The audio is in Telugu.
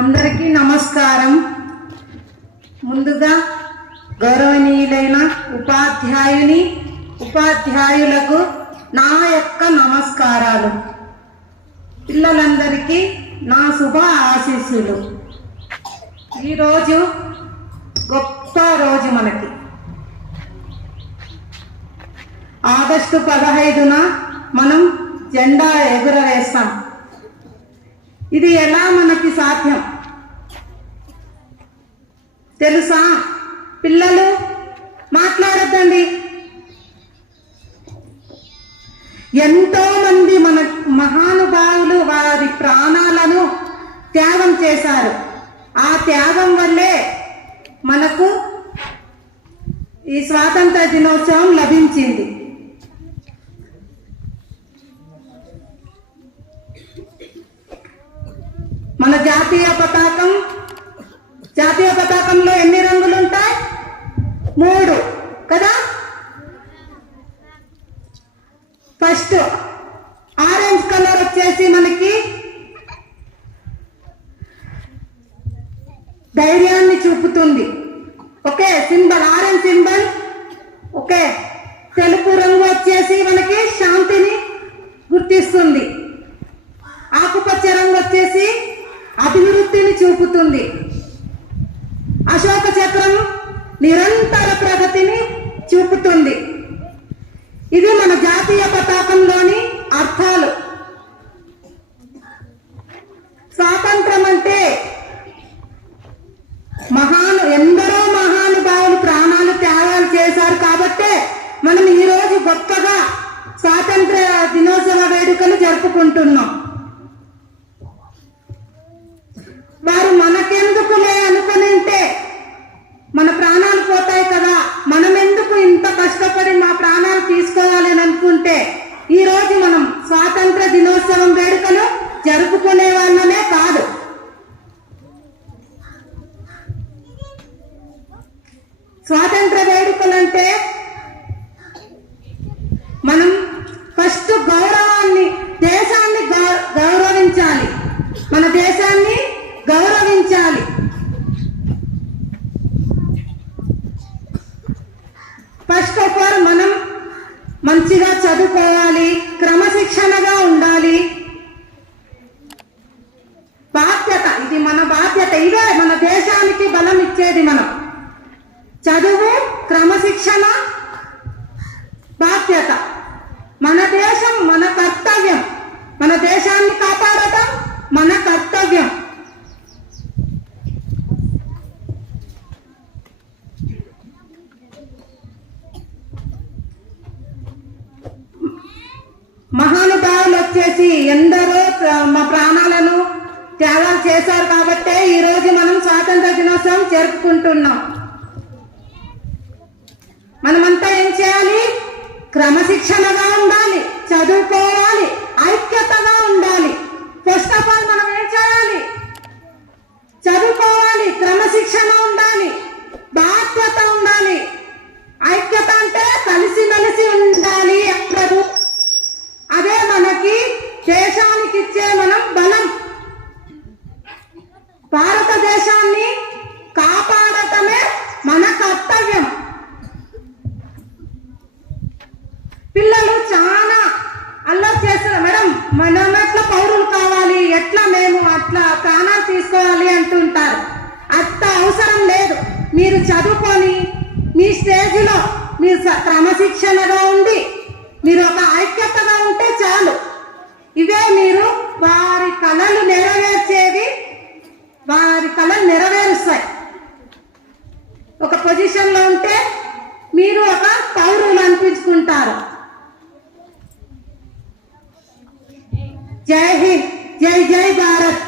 అందరికీ నమస్కారం. ముందుగా గౌరవనీయులైన ఉపాధ్యాయులకు నా యొక్క నమస్కారాలు. పిల్లలందరికీ నా శుభ ఆశీస్సులు. ఈరోజు గొప్ప రోజు మనకి. ఆగస్టు 15న మనం జెండా ఎగురవేస్తాం. ఇది ఎలా మనకి సాధ్యం తెలుసా? పిల్లలు మాట్లాడద్దండి. ఎంతో మంది మన మహానుభావులు వారి ప్రాణాలను త్యాగం చేశారు. ఆ త్యాగం వల్లే మనకు ఈ స్వాతంత్ర దినోత్సవం లభించింది. మన జాతీయ పతాకంలో ఎన్ని రంగులు ఉంటాయి? 3 కదా. ఫస్ట్ ఆరెంజ్ కలర్ వచ్చేసి మనకి ధైర్యాన్ని చూపుతుంది. Okay, symbol orange symbol. Okay, తెలుపు రంగు వచ్చేసి మనకి శాంతిని గుర్తిస్తుంది. ఆకుపచ్చ రంగు వచ్చేసి అభివృద్ధిని చూపుతుంది. అశోక చక్రం నిరంతర ప్రగతిని చూపుతుంది. ఇది మన జాతీయ పతాకంలోని అర్థాలు. స్వాతంత్రం అంటే ఎందరో మహానుభావులు ప్రాణాలు త్యాగాలు చేశారు కాబట్టే మనం ఈరోజు గొప్పగా స్వాతంత్ర దినోత్సవ వేడుకలు జరుపుకుంటున్నాం. వారు మనకెందుకులే అనుకునింటే మన ప్రాణాలు పోతాయి కదా, మనం ఎందుకు ఇంత కష్టపడి మా ప్రాణాలు తీసుకోవాలి అని అనుకుంటే ఈరోజు మనం స్వాతంత్ర దినోత్సవం వేడుకలు జరుపుకునే వాళ్ళమే కాదు. స్వాతంత్ర వేడుకలంటే మనం ఫస్ట్ దేశాన్ని గౌరవించాలి. మన దేశాన్ని గౌరవించాలి. ఫస్ట్ ఆఫ్ ఆల్ మనం మంచిగా చదువుకోవాలి, క్రమశిక్షణగా ఉండాలి. బాధ్యత, ఇది మన బాధ్యత. ఇదే మన దేశానికి బలం ఇచ్చేది. మనం చదువు, క్రమశిక్షణ, బాధ్యత. మన దేశం మన కర్తవ్యం. మన దేశాన్ని కాపాడటం మన కర్తవ్యం. మహానుభావులు వచ్చేసి ఎందరో మా ప్రాణాలను త్యాగాలు చేశారు కాబట్టే ఈరోజు మనం స్వాతంత్ర దినోత్సవం జరుపుకుంటున్నాం. మనమంతా ఏం చేయాలి? క్రమశిక్షణగా ఉండాలి, చదువుకోవాలి, ఐక్యతగా ఉండాలి. ఫస్ట్ ఆఫ్ ఆల్ మనం ఏం చేయాలి? చదువుకోవాలి, క్రమశిక్షణ ఉండాలి, బాధ్యత ఉండాలి. ఐక్యత అంటే కలిసిమెలిసి ఉండాలి. అందరూ అదే మనకి దేశానికి ఇచ్చే మనం బలం. భారతదేశాన్ని కాపాడటమే మన కర్తవ్యం. పిల్లలు చాలా అల్లరి చేస్తారు. మేడం, మనం ఎట్లా పౌరులు కావాలి, ఎట్లా మేము అట్లా ప్రాణాలు తీసుకోవాలి అంటుంటారు. అంత అవసరం లేదు. మీరు చదువుకొని మీ స్టేజ్లో మీరు క్రమశిక్షణగా ఉండి మీరు ఒక ఐక్యతగా ఉంటే చాలు. ఇవే మీరు వారి కళలు నెరవేరుస్తాయి. ఒక పొజిషన్లో ఉంటే మీరు ఒక పౌరులు అనిపించుకుంటారు. జై హింద్, జై జై భారత్.